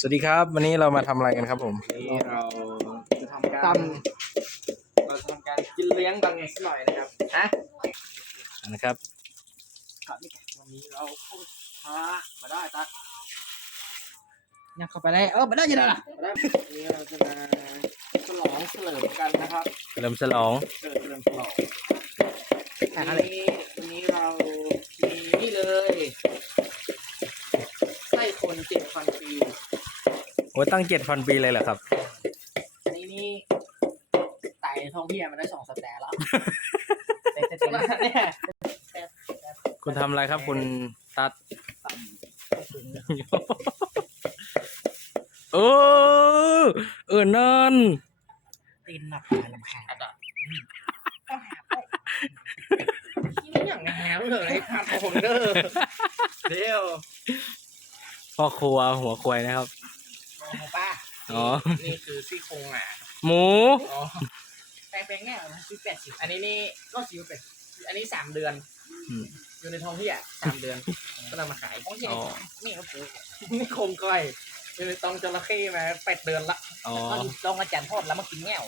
สวัสดีครับ วันนี้เรามาทำอะไรกันครับผมนี่เราจะทำการตเราจะทำการกินเลี้ยงกันสักหน่อยนะครับฮะนะครับวันนี้เราพูดช้ามาได้ตักยังเข้าไปได้เออมาได้ยังไงล่ะมาได้วันนี้เราจะมาฉลองเฉลิมกันนะครับเริ่มฉลองเฉลิมเฉลิมฉลองวันนี้วันนี้เรามีนี่เลย ไส้คนเจ็ดพันปีโอ้ตั้งเจ็ดพันปีเลยเหรอครับ อันนี้นี่ไต่ท้องพี่มันได้สองสแตนแล้วแต่แต่เนี่ยคุณทำอะไรครับคุณตัดโอ้เออนั่นตีนหนักลำคาญนี่อย่างแหงเลยพันผมเด้อเดี๋ยว พ่อครัวหัวควายนะครับมองป้าอ๋อ นี่คือซี่โครงอะหมู อ๋อแปลงแปลงแง่นะซื้อแปดสิบอันนี้นี่ก็สิบเป็นอันนี้สามเดือน อืม อยู่ในท้องที่อะสามเดือน ก็นำมาขายของเจ๊อ๋อ นี่ก็ปูนี่โครงก้อยอยู่ในตองจระเข้มาแปดเดือนละอ๋อ ก็ลองอาจารย์ทอดแล้วมากินแง่ว